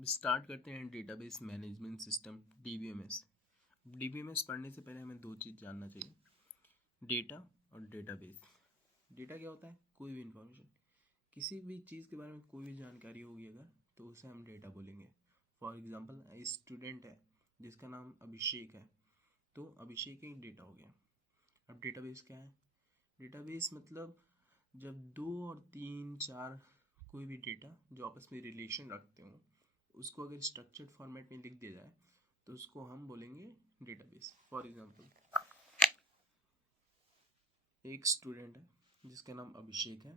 अब स्टार्ट करते हैं database management system DBMS. DBMS पढ़ने से पहले हमें दो चीज़ जानना चाहिए, डेटा और डेटाबेस। डेटा क्या होता है? कोई भी इंफॉर्मेशन, किसी भी चीज़ के बारे में कोई भी जानकारी होगी अगर, तो उसे हम डेटा बोलेंगे। फॉर एग्जांपल स्टूडेंट है जिसका नाम अभिषेक है, तो अभिषेक एक डेटा हो गया। अब डेटाबेस क्या है? डेटाबेस मतलब जब 2 और 3 4 कोई भी डेटा जो आपस में रिलेशन रखते हो उसको अगर स्ट्रक्चर्ड फॉर्मेट में लिख दिया जाए तो उसको हम बोलेंगे डेटाबेस। फॉर एग्जांपल एक स्टूडेंट है जिसका नाम अभिषेक है,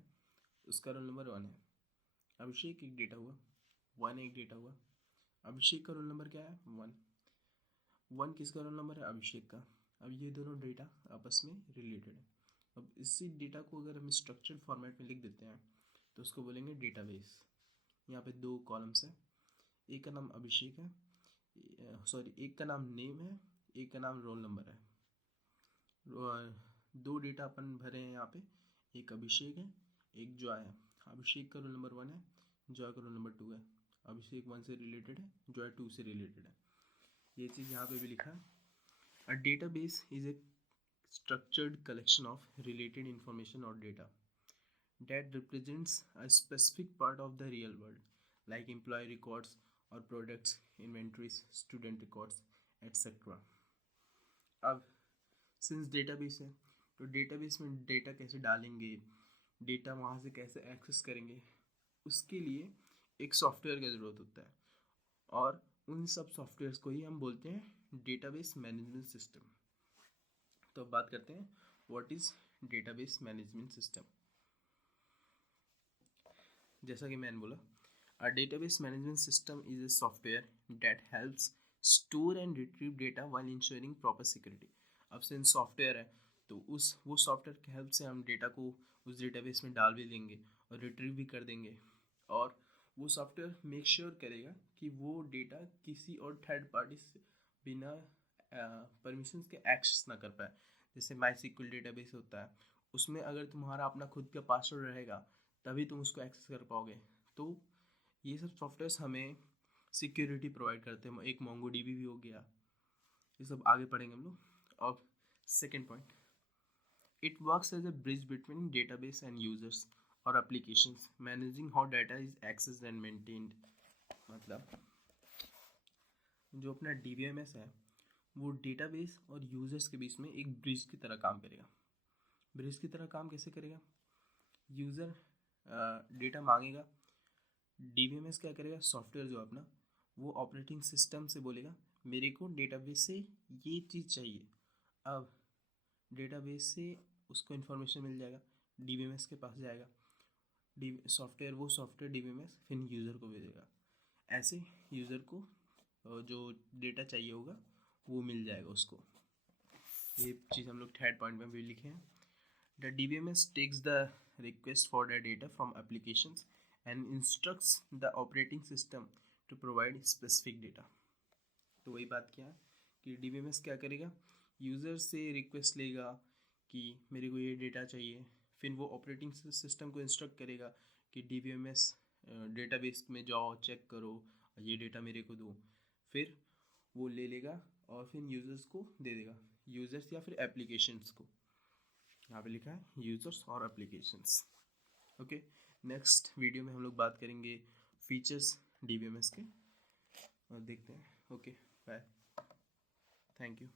उसका रोल नंबर 1 है। अभिषेक एक डेटा हुआ, 1 एक डेटा हुआ। अभिषेक का रोल नंबर क्या है? 1 किसका रोल नंबर है? अभिषेक का। अब ये दोनों डेटा आपस में रिलेटेड है। अब इसी डेटा को अगर हम स्ट्रक्चर्ड फॉर्मेट में लिख देते हैं तो उसको बोलेंगे डेटाबेस। यहाँ पे 2 कॉलम्स है, एक का नाम अभिषेक है, एक का नाम नेम है, एक का नाम रोल नंबर है। 2 डेटा अपन भरे हैं यहाँ पे, एक अभिषेक है, एक जॉय है। अभिषेक का रोल नंबर 1 है, जॉय का रोल नंबर 2 है। अभिषेक 1 से रिलेटेड है, जॉय 2 से रिलेटेड है। ये चीज़ यहाँ पे भी लिखा है। A database is a structured collection of related information or data that represents a specific part of the real world, like employee records or products, inventories, student records, etc. अब since database है तो database में data कैसे डालेंगे, data वहाँ से कैसे access करेंगे, उसके लिए एक सॉफ्टवेयर की ज़रूरत होता है और उन सब सॉफ्टवेयर्स को ही हम बोलते हैं डेटाबेस मैनेजमेंट सिस्टम। तो अब बात करते हैं what is database management system. जैसा कि मैंने बोला, a database management system is a software that helps store and retrieve data while ensuring proper security. अब सिंस सॉफ्टवेयर है तो वो सॉफ्टवेयर की हेल्प से हम डेटा को उस डेटाबेस में डाल भी देंगे और रिट्रीव भी कर देंगे, और वो सॉफ्टवेयर मेक श्योर करेगा कि वो डेटा किसी और थर्ड पार्टी से बिना परमिशंस के एक्सेस ना कर पाए। जैसे माई सिक्वल डेटाबेस होता है, उसमें अगर तुम्हारा अपना खुद का पासवर्ड रहेगा तभी तुम उसको एक्सेस कर पाओगे। तो ये सब सॉफ्टवेयर्स हमें सिक्योरिटी प्रोवाइड करते हैं। एक मोंगोडीबी भी हो गया, ये सब आगे पढ़ेंगे हम लोग। अब second point, it works as a bridge between database and users और applications managing how data is accessed and maintained. मतलब जो अपना डीबीएमएस है वो डेटाबेस और यूजर्स के बीच में एक ब्रिज की तरह काम करेगा। ब्रिज की तरह काम कैसे करेगा? यूज़र डेटा मांगेगा, डीबीएमएस क्या करेगा, सॉफ्टवेयर जो अपना वो ऑपरेटिंग सिस्टम से बोलेगा मेरे को डेटाबेस से ये चीज़ चाहिए। अब डेटाबेस से उसको इन्फॉर्मेशन मिल जाएगा, डीबीएमएस के पास जाएगा, वो सॉफ्टवेयर डीबीएमएस फिर यूज़र को भेजेगा। ऐसे यूज़र को जो डेटा चाहिए होगा वो मिल जाएगा उसको। ये चीज़ हम लोग थर्ड पॉइंट में भी लिखे हैं। The DBMS takes the request for the data from applications and instructs the operating system to provide specific data. तो वही बात क्या है कि DBMS क्या करेगा, यूज़र से रिक्वेस्ट लेगा कि मेरे को ये डेटा चाहिए, फिर वो ऑपरेटिंग सिस्टम को इंस्ट्रक्ट करेगा कि DBMS डेटाबेस में जाओ, चेक करो, ये डेटा मेरे को दो। फिर वो ले लेगा और फिर यूज़र्स को दे देगा, यूज़र्स या फिर एप्लीकेशंस को। यहाँ पे लिखा है यूजर्स और एप्लीकेशंस। ओके, नेक्स्ट वीडियो में हम लोग बात करेंगे फीचर्स डीबीएमएस के और देखते हैं। Okay, bye, thank you.